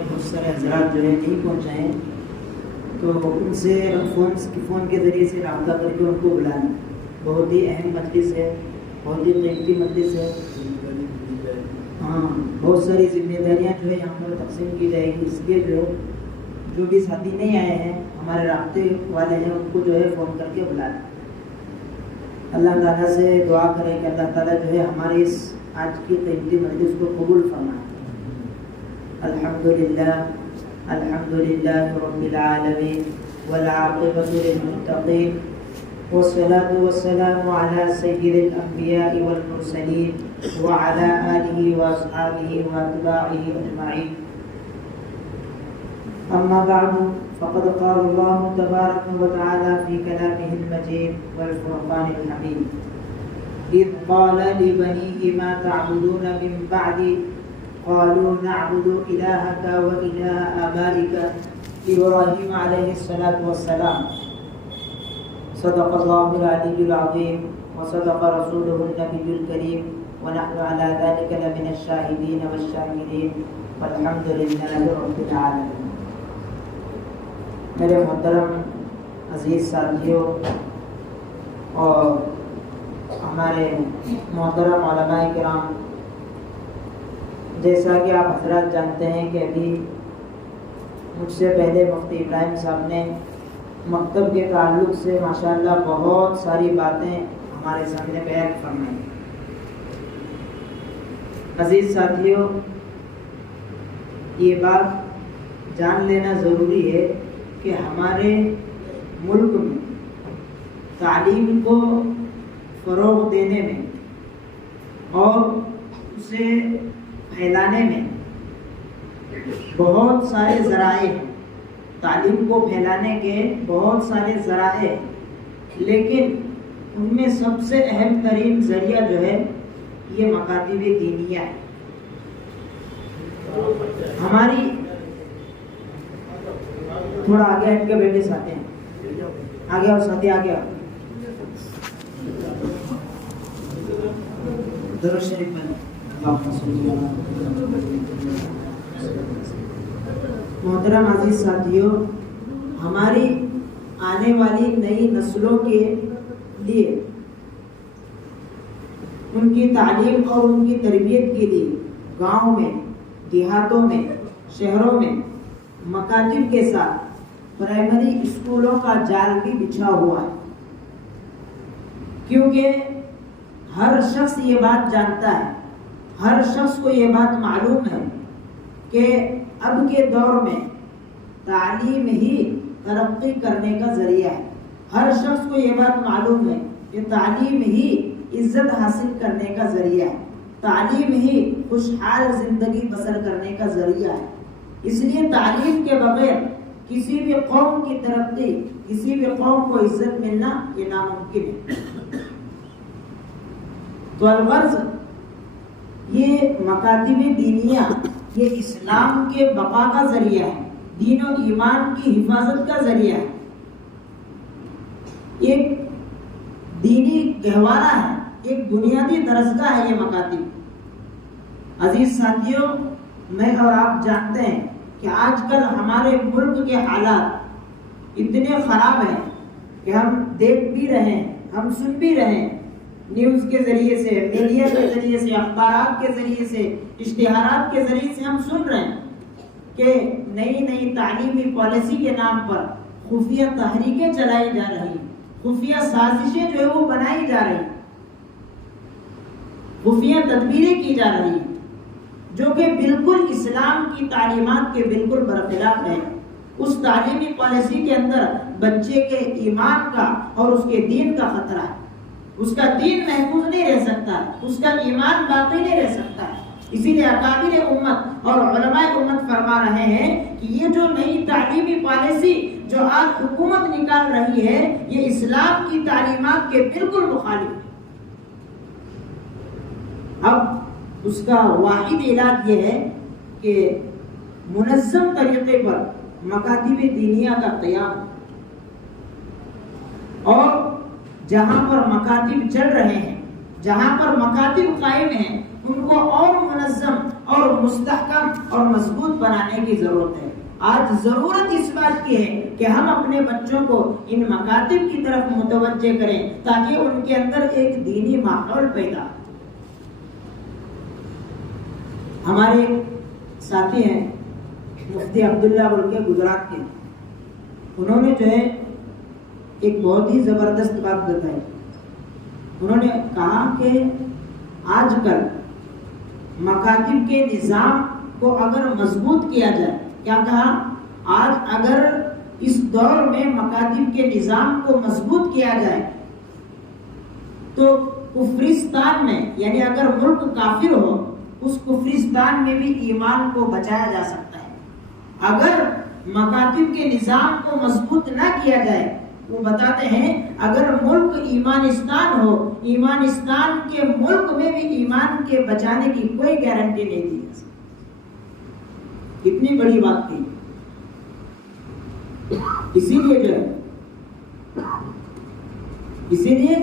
بہت سارے حضرات جو ہے نہیں پہنچے ہیں، تو ان سے فون کے ذریعے سے رابطہ کر کے ان کو بلانا. بہت ہی اہم مجلس ہے، بہت ہی قیمتی مجلس ہے. ہاں، بہت ساری ذمہ داریاں جو ہے یہاں پر تقسیم کی جائے گی. اس لیے جو بھی ساتھی نہیں آئے ہیں، ہمارے رابطے والے ہیں، ان کو جو ہے فون کر کے بلانا. اللہ تعالیٰ سے دعا کریں کہ اللہ تعالیٰ جو ہے ہمارے اس آج کی قیمتی مجلس کو قبول فرمائے. الحمدللہ رب العالمین والعاقبۃ للمتقین والصلاة والسلام علی سید الانبیاء والمرسلین وعلی آلہ واصحابہ واتباعہ اجمعین. اما بعد فقد قال اللہ تبارک وتعالی فی کلامہ المجید والفرقان الحمید اذ قال لبنیہ ما تعبدون من بعدی قالوا نعبد إلهك وإله آبائك إبراهيم عليه الصلاة والسلام. صدق الله العلي العظيم وصدق رسوله النبي الكريم ونحن على ذلك لمن الشاهدين والشاكرين والحمد لله رب العالمين. میرے محترم عزیز ساتھیوں اور ہمارے محترم علماء کرام، جیسا کہ آپ حضرات جانتے ہیں کہ ابھی مجھ سے پہلے مفتی ابراہیم صاحب نے مکتب کے تعلق سے ماشاءاللہ بہت ساری باتیں ہمارے سامنے بیان فرمائی. عزیز ساتھیوں، یہ بات جان لینا ضروری ہے کہ ہمارے ملک میں تعلیم کو فروغ دینے میں اور اسے پھیلانے میں بہت سارے ذرائع ہیں. تعلیم کو پھیلانے کے بہت سارے ذرائع ہیں، لیکن ان میں سب سے اہم ترین ذریعہ جو ہے یہ مکاتب دینیہ ہے. ہماری تھوڑا آگے ہٹ کے بیٹھے ساتھ ہیں، آگے آؤ ساتھی، آگے آؤ. درود شریف میں محترم عزیز ساتھیوں، ہماری آنے والی نئی نسلوں کے لیے ان کی تعلیم اور ان کی تربیت کے لیے گاؤں میں، دیہاتوں میں، شہروں میں مکاتب کے ساتھ پرائمری اسکولوں کا جال بھی بچھا ہوا ہے. کیونکہ ہر شخص یہ بات جانتا ہے، ہر شخص کو یہ بات معلوم ہے کہ اب کے دور میں تعلیم ہی ترقی کرنے کا ذریعہ ہے. ہر شخص کو یہ بات معلوم ہے کہ تعلیم ہی عزت حاصل کرنے کا ذریعہ ہے، تعلیم ہی خوشحال زندگی بسر کرنے کا ذریعہ ہے. اس لیے تعلیم کے بغیر کسی بھی قوم کی ترقی، کسی بھی قوم کو عزت ملنا یہ ناممکن ہے. تو الغرض یہ مکاتب دینیہ یہ اسلام کے بقا کا ذریعہ ہے، دین و ایمان کی حفاظت کا ذریعہ ہے، ایک دینی گہوارہ ہے، ایک بنیادی درسگاہ ہے یہ مکاتب. عزیز ساتھیوں، میں اور آپ جانتے ہیں کہ آج کل ہمارے ملک کے حالات اتنے خراب ہیں کہ ہم دیکھ بھی رہے ہیں، ہم سن بھی رہے ہیں، نیوز کے ذریعے سے، میڈیا کے ذریعے سے، اخبارات کے ذریعے سے، اشتہارات کے ذریعے سے ہم سن رہے ہیں کہ نئی تعلیمی پالیسی کے نام پر خفیہ تحریکیں چلائی جا رہی ہیں، خفیہ سازشیں جو ہے وہ بنائی جا رہی ہیں، خفیہ تدبیریں کی جا رہی ہیں، جو کہ بالکل اسلام کی تعلیمات کے بالکل برخلاف ہے. اس تعلیمی پالیسی کے اندر بچے کے ایمان کا اور اس کے دین کا خطرہ ہے. اس کا دین محفوظ نہیں رہ سکتا، اس کا ایمان باقی نہیں رہ سکتا. اسی لیے اکابر امت اور علماء امت فرما رہے ہیں کہ یہ جو نئی تعلیمی پالیسی جو آج حکومت نکال رہی ہے یہ اسلام کی تعلیمات کے بالکل مخالف ہے. اب اس کا واحد علاج یہ ہے کہ منظم طریقے پر مکاتب دینیہ کا قیام، اور جہاں پر مکاتب چل رہے ہیں، جہاں پر مکاتب قائم ہیں، ان کو اور منظم اور مستحکم اور مضبوط بنانے کی ضرورت ہے۔ آج ضرورت اس بات کی ہے کہ ہم اپنے بچوں کو ان مکاتب کی طرف متوجہ کریں تاکہ ان کے اندر ایک دینی ماحول پیدا ہو۔ ہمارے ساتھی ہیں مفتی عبداللہ بول کے گجرات کے، انہوں نے جو ہے ایک بہت ہی زبردست بات بتائی۔ انہوں نے کہا کہ آج کل مکاتب کے نظام کو اگر مضبوط کیا جائے، کیا کہا؟ آج اگر اس دور میں مکاتب کے نظام کو مضبوط کیا جائے تو کفرستان میں، یعنی اگر ملک کافر ہو اس کفرستان میں بھی ایمان کو بچایا جا سکتا ہے۔ اگر مکاتب کے نظام کو مضبوط نہ کیا جائے، وہ بتاتے ہیں اگر ملک ایمانستان ہو، ایمانستان کے ملک میں بھی ایمان کے بچانے کی کوئی گارنٹی نہیں دی جا سکتی۔ اتنی بڑی بات تھی۔ اسی لیے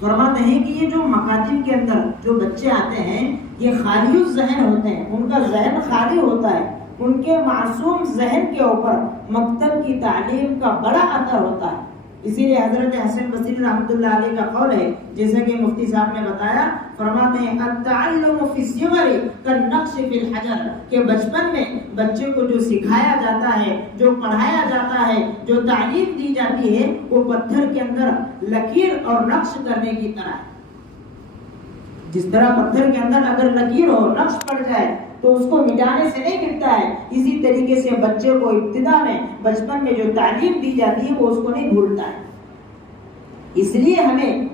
فرماتے ہیں کہ یہ جو مکاتب کے اندر جو بچے آتے ہیں یہ خالی الذہن ہوتے ہیں، ان کا ذہن خالی ہوتا ہے، ان کے معصوم ذہن کے اوپر مکتب کی تعلیم کا بڑا اثر ہوتا ہے۔ اسی لیے حضرت حسن بصری رحمۃ اللہ علیہ کا قول ہے، جیسا کہ مفتی صاحب نے بتایا، فرماتے ہیں التعلم فی الصغر کالنقش فی الحجر، کہ بچپن میں بچے کو جو سکھایا جاتا ہے، جو پڑھایا جاتا ہے، جو تعلیم دی جاتی ہے، وہ پتھر کے اندر لکیر اور نقش کرنے کی طرح ہے۔ جس طرح پتھر کے اندر اگر لکیر ہو، نقش پڑ جائے تو اس کو مٹانے سے نہیں مٹتا ہے، اسی طریقے سے بچے کو ابتدا میں بچپن میں جو تعلیم دی جاتی ہے وہ اس کو نہیں بھولتا ہے۔ اس لیے ہمیں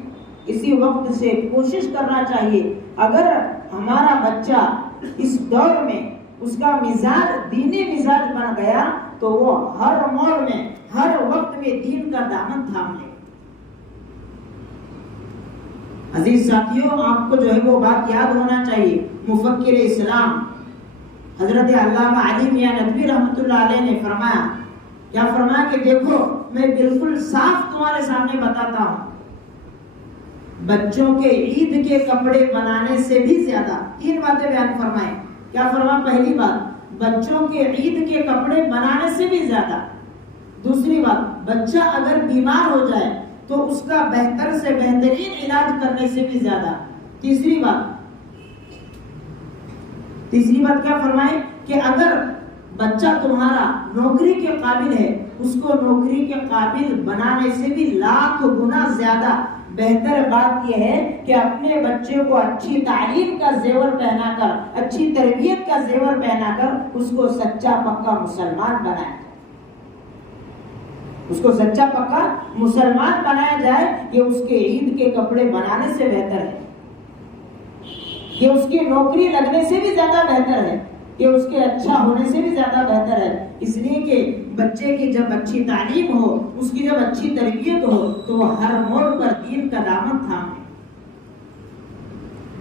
اسی وقت سے کوشش کرنا چاہیے، اگر ہمارا بچہ اس دور میں اس کا مزاج دینی مزاج بن گیا تو وہ ہر موڑ میں ہر وقت میں دین کا دامن تھام لے۔ عزیز ساتھیوں، آپ کو جو ہے وہ بات یاد ہونا چاہیے، مفکر اسلام حضرت علامہ علی میاں ندوی رحمۃ اللہ علیہ نے فرمایا، کیا فرمایا کہ دیکھو میں بالکل صاف تمہارے سامنے بتاتا ہوں، بچوں کے عید کے کپڑے بنانے سے بھی زیادہ، تین باتیں بیان فرمائیں۔ کیا فرمایا؟ پہلی بات، بچوں کے عید کے کپڑے بنانے سے بھی زیادہ۔ دوسری بات، بچہ اگر بیمار ہو جائے تو اس کا بہتر سے بہترین علاج کرنے سے بھی زیادہ۔ تیسری بات کیا فرمائے کہ اگر بچہ تمہارا نوکری کے قابل ہے، اس کو نوکری کے قابل بنانے سے بھی لاکھ گنا زیادہ بہتر بات یہ ہے کہ اپنے بچے کو اچھی تعلیم کا زیور پہنا کر، اچھی تربیت کا زیور پہنا کر اس کو سچا پکا مسلمان بنائے، اس کو سچا پکا مسلمان بنایا جائے، یہ اس کے عید کے کپڑے بنانے سے بہتر ہے، یہ اس کی نوکری لگنے سے بھی زیادہ بہتر ہے، یہ اس کے اچھا ہونے سے بھی زیادہ بہتر ہے۔ اس لیے کہ بچے کی جب اچھی تعلیم ہو، اس کی جب اچھی تربیت ہو تو وہ ہر موڑ پر دین کا دامن تھامے۔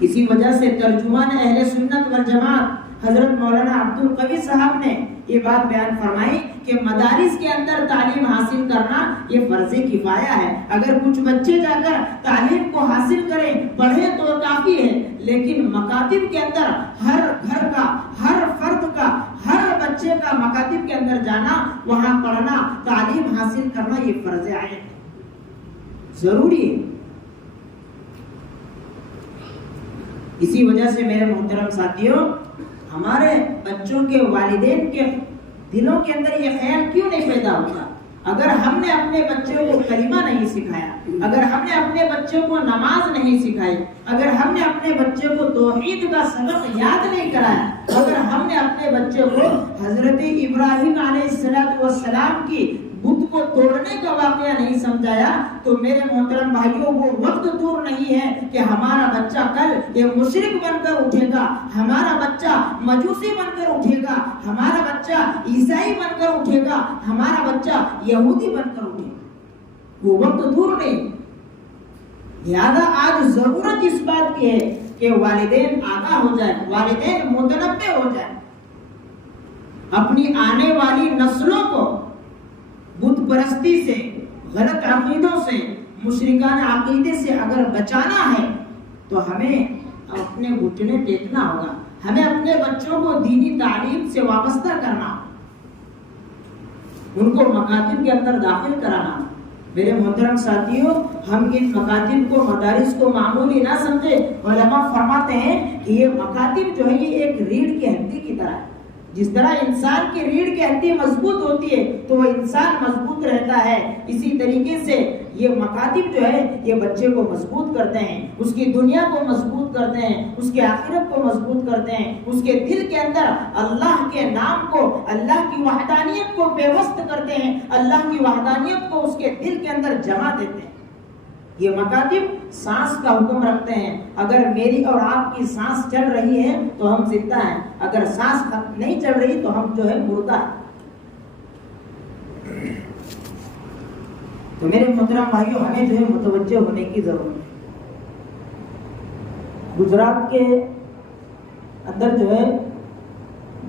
اسی وجہ سے ترجمان اہل سنت والجماعت حضرت مولانا عبدالقوی صاحب نے یہ بات بیان فرمائی کہ مدارس کے اندر تعلیم حاصل کرنا یہ فرض کفایہ ہے۔ اگر کچھ بچے جا کر تعلیم کو حاصل کریں، پڑھیں تو کافی ہے، لیکن مکاتب کے اندر ہر گھر کا، ہر فرد کا، ہر بچے کا مکاتب کے اندر جانا، وہاں پڑھنا، تعلیم حاصل کرنا یہ فرض عین ہے، ضروری ہے۔ اسی وجہ سے میرے محترم ساتھیوں، ہمارے بچوں کے والدین کے دلوں کے اندر یہ خیال کیوں نہیں پیدا ہوتا؟ اگر ہم نے اپنے بچوں کو کلمہ نہیں سکھایا، اگر ہم نے اپنے بچوں کو نماز نہیں سکھائی، اگر ہم نے اپنے بچے کو توحید کا سبق یاد نہیں کرایا، اگر ہم نے اپنے بچے کو حضرت ابراہیم علیہ السلام کی بت کو توڑنے کا واقعہ نہیں سمجھایا، تو میرے محترم بھائیوں وہ وقت دور نہیں ہے کہ ہمارا بچہ کل یہ مشرک بن کر اٹھے گا، ہمارا بچہ مجوسی بن کر اٹھے گا، ہمارا بچہ عیسائی بن کر اٹھے گا، ہمارا بچہ یہودی بن کر اٹھے گا، وہ وقت دور نہیں۔ لہذا آج ضرورت اس بات کی ہے کہ والدین آگاہ ہو جائیں، والدین متنبہ ہو جائیں، اپنی آنے والی نسلوں کو بت پرستی سے، غلط عقیدوں سے، مشرکان عقیدے سے اگر بچانا ہے تو ہمیں اپنے گھٹنے ٹیکنا ہوگا، ہمیں اپنے بچوں کو دینی تعلیم سے وابستہ کرنا، ان کو مکاتب کے اندر داخل کرانا۔ میرے محترم ساتھیوں، ہم ان مکاتب کو، مدارس کو معمولی نہ سمجھے۔ علماء فرماتے ہیں کہ یہ مکاتب جو ہے یہ ایک ریڑھ کی ہڈی کی طرح ہے۔ جس طرح انسان کی ریڑھ کی ہڈی مضبوط ہوتی ہے تو وہ انسان مضبوط رہتا ہے، اسی طریقے سے یہ مکاتب جو ہے یہ بچے کو مضبوط کرتے ہیں، اس کی دنیا کو مضبوط کرتے ہیں، اس کی آخرت کو مضبوط کرتے ہیں، اس کے دل کے اندر اللہ کے نام کو، اللہ کی وحدانیت کو پیوست کرتے ہیں، اللہ کی وحدانیت کو اس کے دل کے اندر جما دیتے ہیں۔ یہ مکاتب سانس کا حکم رکھتے ہیں۔ اگر میری اور آپ کی سانس چل رہی ہے تو ہم زندہ ہیں، اگر سانس نہیں چل رہی تو ہم جو ہے مردہ ہیں۔ تو میرے محترم بھائیوں، ہمیں جو ہے متوجہ ہونے کی ضرورت ہے۔ گجرات کے اندر جو ہے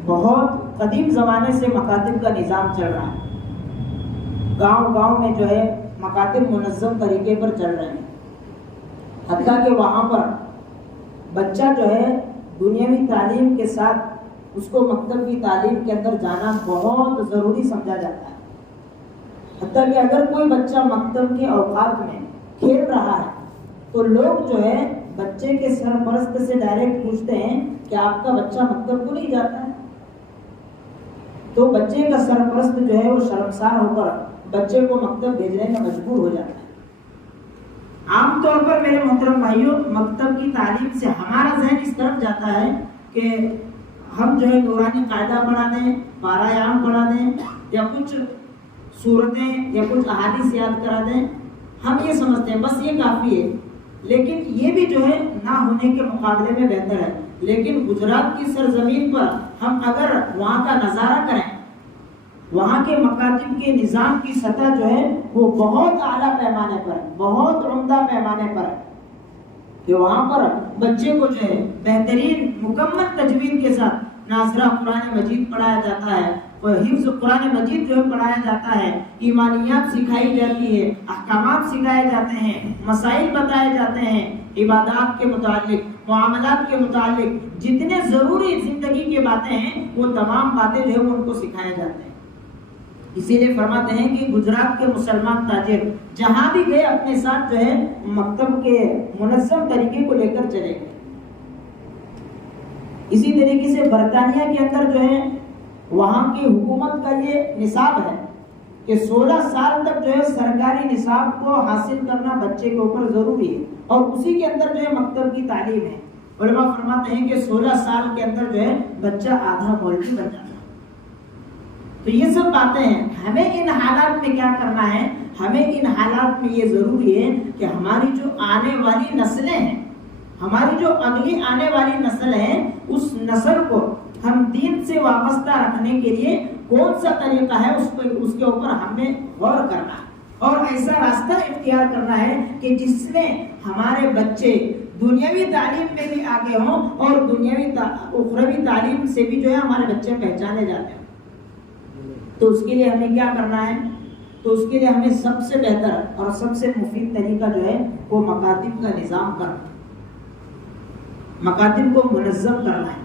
بہت قدیم زمانے سے مکاتب کا نظام چل رہا ہے۔ گاؤں گاؤں میں جو ہے مکاتب منظم طریقے پر چل رہے ہیں، حتیٰ کہ وہاں پر بچہ جو ہے دنیاوی تعلیم کے ساتھ اس کو مکتب کی تعلیم کے اندر جانا بہت ضروری سمجھا جاتا ہے۔ حتیٰ کہ اگر کوئی بچہ مکتب کے اوقات میں کھیل رہا ہے تو لوگ جو ہے بچے کے سرپرست سے ڈائریکٹ پوچھتے ہیں کہ آپ کا بچہ مکتب کو نہیں جاتا ہے؟ تو بچے کا سرپرست جو ہے وہ شرمسار ہو کر بچے کو مکتب بھیجنے میں مجبور ہو جاتا ہے۔ عام طور پر میرے محترم بھائیوں، مکتب کی تعلیم سے ہمارا ذہن اس طرف جاتا ہے کہ ہم جو ہے نورانی قاعدہ پڑھا دیں، پارایام پڑھا دیں، یا کچھ سورتیں یا کچھ احادیث یاد کرا دیں، ہم یہ سمجھتے ہیں بس یہ کافی ہے۔ لیکن یہ بھی جو ہے نہ ہونے کے مقابلے میں بہتر ہے۔ لیکن گجرات کی سرزمین پر ہم اگر وہاں کا نظارہ کریں، وہاں کے مکاتب کے نظام کی سطح جو ہے وہ بہت اعلیٰ پیمانے پر، بہت عمدہ پیمانے پر ہے، کہ وہاں پر بچے کو جو ہے بہترین مکمل تجوید کے ساتھ ناظرہ قرآن مجید پڑھایا جاتا ہے، اور حفظ قرآن مجید جو ہے پڑھایا جاتا ہے، ایمانیات سکھائی جاتی ہے، احکامات سکھائے جاتے ہیں، مسائل بتائے جاتے ہیں، عبادات کے متعلق، معاملات کے متعلق جتنے ضروری زندگی کی باتیں ہیں وہ تمام باتیں جو ہے وہ ان کو سکھائے جاتے ہیں۔ اسی لیے فرماتے ہیں کہ گجرات کے مسلمان تاجر جہاں بھی گئے اپنے ساتھ جو ہے مکتب کے منظم طریقے کو لے کر چلے گئے۔ اسی طریقے سے برطانیہ کے اندر جو ہے وہاں کی حکومت کا یہ نصاب ہے کہ 16 سال تک جو ہے سرکاری نصاب کو حاصل کرنا بچے کے اوپر ضروری ہے، اور اسی کے اندر جو ہے مکتب کی تعلیم ہے۔ علماء فرماتے ہیں کہ 16 سال کے اندر جو ہے بچہ آدھا مولوی بن جاتا ہے۔ تو یہ سب باتیں ہیں، ہمیں ان حالات میں کیا کرنا ہے؟ ہمیں ان حالات میں یہ ضروری ہے کہ ہماری جو آنے والی نسلیں ہیں، ہماری جو اگلی آنے والی نسل ہے، اس نسل کو ہم دین سے وابستہ رکھنے کے لیے کون سا طریقہ ہے اس کے اوپر ہم نے غور کرنا ہے، اور ایسا راستہ اختیار کرنا ہے کہ جس میں ہمارے بچے دنیاوی تعلیم میں بھی آگے ہوں، اور دنیاوی اخروی تعلیم سے بھی جو ہے ہمارے بچے پہچانے جاتے ہیں۔ تو اس کے لیے ہمیں کیا کرنا ہے؟ تو اس کے لیے ہمیں سب سے بہتر اور سب سے مفید طریقہ جو ہے وہ مکاتب کا نظام کرنا ہے، مکاتب کو منظم کرنا ہے۔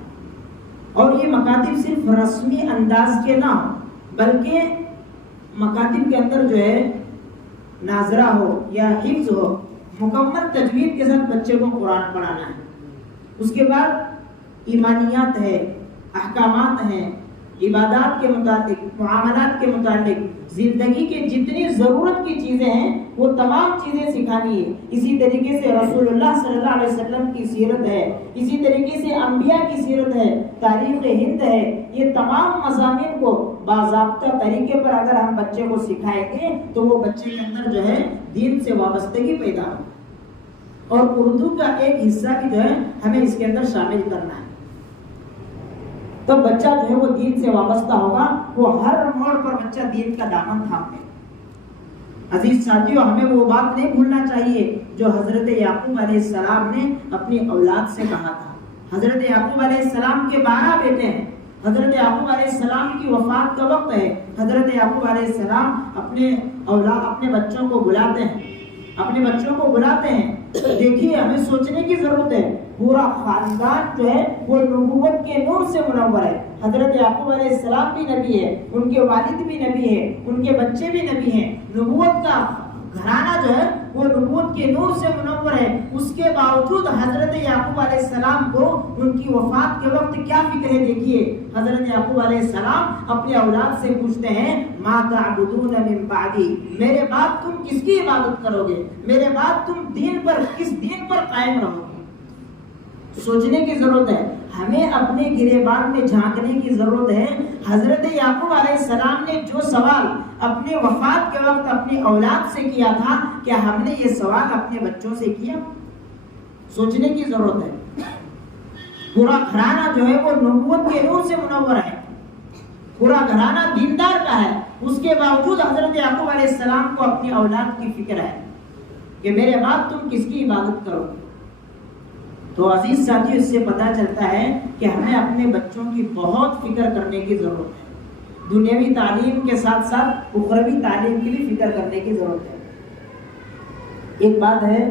اور یہ مکاتب صرف رسمی انداز کے نہ ہو، بلکہ مکاتب کے اندر جو ہے ناظرہ ہو یا حفظ ہو، مکمل تجوید کے ساتھ بچے کو قرآن پڑھانا ہے۔ اس کے بعد ایمانیات ہے، احکامات ہیں، عبادات کے متعلق، معاملات کے متعلق، زندگی کے جتنی ضرورت کی چیزیں ہیں وہ تمام چیزیں سکھانی ہے۔ اسی طریقے سے رسول اللہ صلی اللہ علیہ وسلم کی سیرت ہے، اسی طریقے سے انبیاء کی سیرت ہے، تاریخ ہند ہے، یہ تمام مضامین کو باضابطہ طریقے پر اگر ہم بچے کو سکھائیں گے تو وہ بچے کے اندر جو ہے دین سے وابستگی پیدا ہو۔ اور اردو کا ایک حصہ بھی جو ہے ہمیں اس کے اندر شامل کرنا ہے، تو بچہ جو ہے وہ دین سے وابستہ ہوگا، وہ ہر موڑ پر بچہ دین کا دامن تھام لے۔ عزیز ساتھیوں، ہمیں وہ بات نہیں بھولنا چاہیے جو حضرت یعقوب علیہ السلام نے اپنی اولاد سے کہا تھا۔ حضرت یعقوب علیہ السلام کے 12 بیٹے ہیں، حضرت یعقوب علیہ السلام کی وفات کا وقت ہے، حضرت یعقوب علیہ السلام اپنے بچوں کو بلاتے ہیں، دیکھیے ہمیں سوچنے کی ضرورت ہے، پورا خاندان جو ہے وہ نبوت کے نور سے منور ہے. حضرت یعقوب علیہ السلام بھی نبی ہے، ان کے والد بھی نبی ہے، ان کے بچے بھی نبی ہیں. نبوت کا گھرانہ جو ہے وہ نبوت کے نور سے منور ہے. اس کے باوجود حضرت یعقوب علیہ السلام کو ان کی وفات کے وقت کیا فکر ہے؟ دیکھیے حضرت یعقوب علیہ السلام اپنے اولاد سے پوچھتے ہیں ما تعبدون من بعدی، میرے بعد تم کس کی عبادت کرو گے؟ میرے بعد تم دین پر کس دین پر قائم رہو گے؟ سوچنے کی ضرورت ہے، ہمیں اپنے گریبان میں جھانکنے کی ضرورت ہے. حضرت یعقوب علیہ السلام نے جو سوال اپنے وفات کے وقت اپنی اولاد سے کیا تھا، کیا ہم نے یہ سوال اپنے بچوں سے کیا؟ سوچنے کی ضرورت ہے. پورا گھرانہ جو ہے وہ نبوت کے نور سے منور ہے، پورا گھرانہ دیندار کا ہے. اس کے باوجود حضرت یعقوب علیہ السلام کو اپنی اولاد کی فکر ہے کہ میرے بعد تم کس کی عبادت کرو. تو عزیز ساتھی، اس سے پتہ چلتا ہے کہ ہمیں اپنے بچوں کی بہت فکر کرنے کی ضرورت ہے. دنیاوی تعلیم کے ساتھ ساتھ اخروی تعلیم کی بھی فکر کرنے کی ضرورت ہے. ایک بات ہے،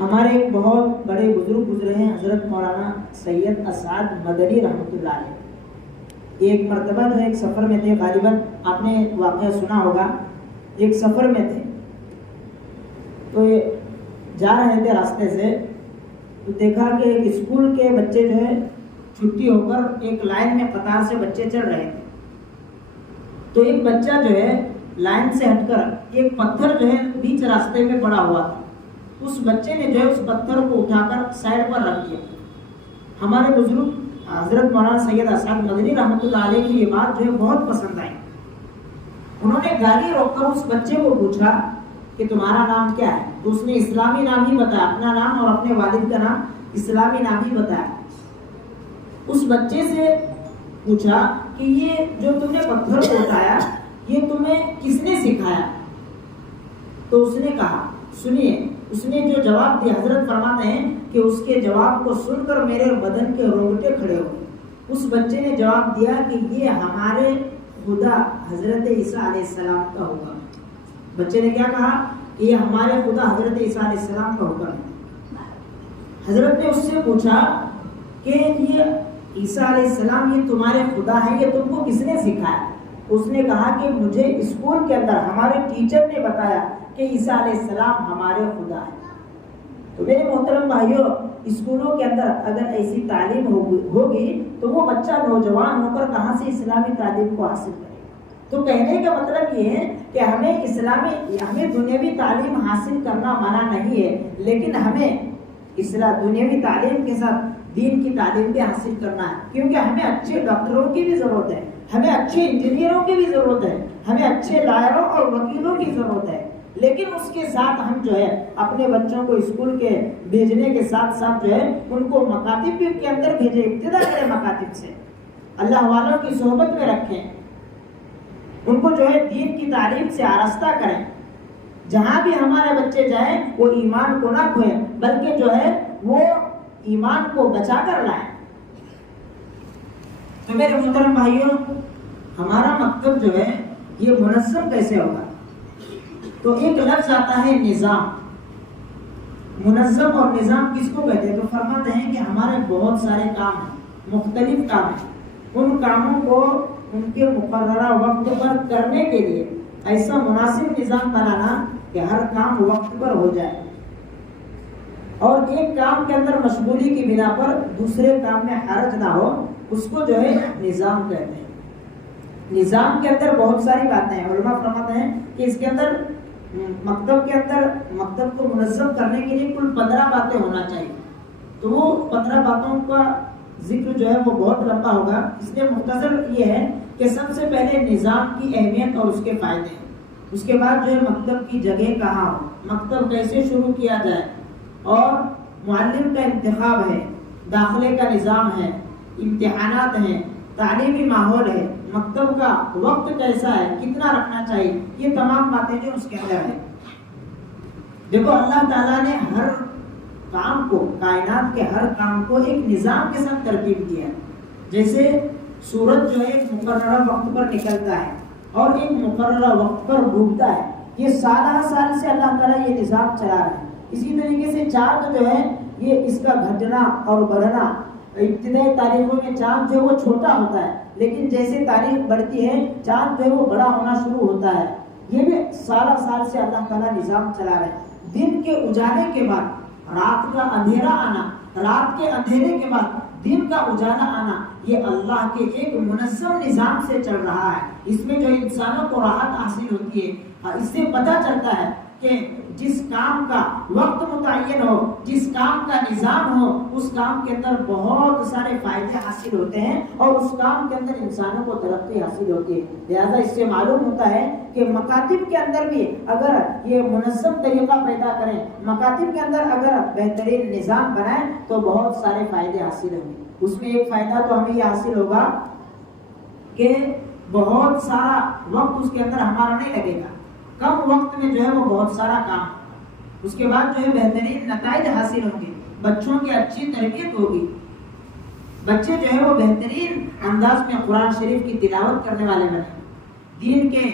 ہمارے ایک بہت بڑے بزرگ گزرے ہیں حضرت مولانا سید اسعد مدنی رحمۃ اللہ علیہ. ایک مرتبہ جو ایک سفر میں تھے، غالباً آپ نے واقعہ سنا ہوگا. ایک سفر میں تھے تو یہ جا رہے تھے راستے سے، تو دیکھا کہ ایک اسکول کے بچے جو ہے چھٹی ہو کر ایک لائن میں قطار سے بچے چڑھ رہے تھے. تو ایک بچہ جو ہے لائن سے ہٹ کر ایک پتھر جو ہے بیچ راستے میں پڑا ہوا تھا. اس بچے نے جو ہے اس پتھر کو اٹھا کر سائڈ پر رکھ دیا. ہمارے بزرگ حضرت مولانا سید اسعد مدنی رحمۃ اللہ علیہ کی یہ بات جو ہے بہت پسند آئی. انہوں نے گاڑی روک کر اس بچے کو پوچھا کہ تمہارا نام کیا ہے؟ تو اس نے اسلامی نام ہی بتایا، اپنا نام اور اپنے والد کا نام اسلامی نام ہی بتایا. اس بچے سے پوچھا کہ یہ جو تم نے پتھر کو اٹھایا یہ تمہیں کس نے سکھایا؟ تو اس نے کہا، سنیے اس نے جو جواب دیا، حضرت فرماتے ہیں کہ اس کے جواب کو سن کر میرے بدن کے رونگٹے کھڑے ہو گئے. اس بچے نے جواب دیا کہ یہ ہمارے خدا حضرت عیسیٰ علیہ السلام کا حکم ہے. بچے نے کیا کہا کہ یہ ہمارے خدا حضرت عیسیٰ علیہ السلام کا حکم ہے. حضرت نے اس سے پوچھا کہ یہ عیسیٰ علیہ السلام یہ تمہارے خدا ہے، یہ تم کو کس نے سکھایا؟ اس نے کہا کہ مجھے اسکول کے اندر ہمارے ٹیچر نے بتایا کہ عیسیٰ علیہ السلام ہمارے خدا ہے. تو میرے محترم بھائیوں، اسکولوں کے اندر اگر ایسی تعلیم ہوگی تو وہ بچہ نوجوان ہو کر کہاں سے اسلامی تعلیم کو حاصل کرے؟ تو کہنے کا مطلب یہ ہے کہ ہمیں دنیاوی تعلیم حاصل کرنا منع نہیں ہے، لیکن ہمیں دنیاوی تعلیم کے ساتھ دین کی تعلیم بھی حاصل کرنا ہے. کیونکہ ہمیں اچھے ڈاکٹروں کی بھی ضرورت ہے، ہمیں اچھے انجینئروں کی بھی ضرورت ہے، ہمیں اچھے لائروں اور وکیلوں کی ضرورت ہے. لیکن اس کے ساتھ ہم جو ہے اپنے بچوں کو اسکول کے بھیجنے کے ساتھ ساتھ جو ہے ان کو مکاتب کے اندر بھیجیں. ابتدا کریں مکاتب سے، اللہ والوں کی صحبت میں رکھیں، ان کو جو ہے دین کی تعلیم سے آراستہ کریں. جہاں بھی ہمارے بچے جائیں وہ ایمان کو نہ کھوئیں بلکہ جو ہے وہ ایمان کو بچا کر لائیں. تو میرے محترم بھائیوں، ہمارا مکتب جو ہے یہ منظم کیسے ہوگا؟ تو ایک لفظ آتا ہے نظام. منظم اور نظام کس کو کہتے ہیں؟ تو فرماتے ہیں کہ ہمارے بہت سارے کام ہیں، مختلف کام ہیں، ان کاموں کو ان کے مقررہ وقت پر کرنے کے لیے ایسا مناسب نظام بنانا کہ ہر کام وقت پر ہو جائے، اور ایک کام کے اندر مشغولی کی بنا پر دوسرے کام میں حرج نہ ہو، اس کو جو ہے نظام کہتے ہیں. نظام کے اندر بہت ساری باتیں ہیں. علماء فرماتے ہیں کہ اس کے اندر مکتب کو منظم کرنے کے لیے کل 15 باتیں ہونا چاہیے. تو وہ 15 باتوں کا ذکر جو ہے وہ بہت لمبا ہوگا، اس لیے مختصر یہ ہے کہ سب سے پہلے نظام کی اہمیت اور اس کے فائدے ہیں. اس کے بعد جو ہے مکتب کی جگہ کہاں ہو، مکتب کیسے شروع کیا جائے، اور معلم کا انتخاب ہے، داخلے کا نظام ہے، امتحانات ہیں، تعلیمی ماحول ہے، مکتب کا وقت کیسا ہے، کتنا رکھنا چاہیے، یہ تمام باتیں جو اس کے اندر ہے. دیکھو اللہ تعالیٰ نے ہر کام کو، کائنات کے ہر کام کو ایک نظام کے ساتھ ترتیب دیا ہے. جیسے سورج جو ہے ایک مقررہ وقت پر نکلتا ہے اور ایک مقررہ وقت پر ڈوبتا ہے، یہ سالہ سال سے اللہ تعالیٰ یہ نظام چلا رہا ہے. اسی طریقے سے چاند جو ہے یہ اس کا گھٹنا اور بڑھنا، ابتدائی تاریخوں میں چاند جو ہے وہ چھوٹا ہوتا ہے، لیکن جیسے تاریخ بڑھتی ہے چاند جو ہے وہ بڑا ہونا شروع ہوتا ہے۔ یہ بھی سالہ سال سے اللہ تعالیٰ نظام چلا رہے ہیں۔ دن کے اجالے کے بعد رات کا اندھیرا آنا، رات کے اندھیرے کے بعد دن کا اجالا آنا، یہ اللہ کے ایک منظم نظام سے چل رہا ہے۔ اس میں جو انسانوں کو راحت حاصل ہوتی ہے، اس سے پتہ چلتا ہے کہ جس کام کا وقت متعین ہو، جس کام کا نظام ہو، اس کام کے اندر بہت سارے فائدے حاصل ہوتے ہیں اور اس کام کے اندر انسانوں کو ترقی حاصل ہوتی ہے۔ لہذا اس سے معلوم ہوتا ہے کہ مکاتب کے اندر بھی اگر یہ منظم طریقہ پیدا کریں، مکاتب کے اندر اگر بہترین نظام بنائیں تو بہت سارے فائدے حاصل ہوں گے۔ اس میں ایک فائدہ تو ہمیں یہ حاصل ہوگا کہ بہت سارا وقت اس کے اندر ہمارا نہیں لگے گا، کم وقت میں جو ہے وہ بہت سارا کام، اس کے بعد جو ہے بہترین نتائج حاصل ہوں گے، بچوں کی اچھی تربیت ہوگی، بچے جو ہے وہ بہترین انداز میں قرآن شریف کی تلاوت کرنے والے بنے، دین کے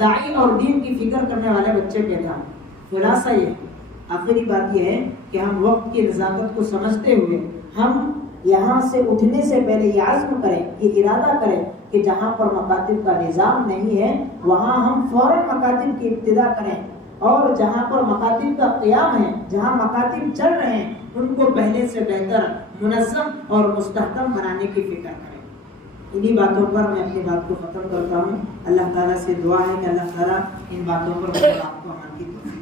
داعی اور دین کی فکر کرنے والے بچے پیدا ہوں۔ خلاصہ یہ آخری بات یہ ہے کہ ہم وقت کی نزاکت کو سمجھتے ہوئے ہم یہاں سے اٹھنے سے پہلے یہ عزم کریں، یہ ارادہ کریں کہ جہاں پر مکاتب کا نظام نہیں ہے وہاں ہم فوراً مکاتب کی ابتدا کریں، اور جہاں پر مکاتب کا قیام ہے، جہاں مکاتب چل رہے ہیں، ان کو پہلے سے بہتر منظم اور مستحکم بنانے کی فکر کریں۔ انہی باتوں پر میں اپنی بات کو ختم کرتا ہوں۔ اللہ تعالیٰ سے دعا ہے کہ اللہ تعالیٰ ان باتوں پر آپ کو عمل کی توفیق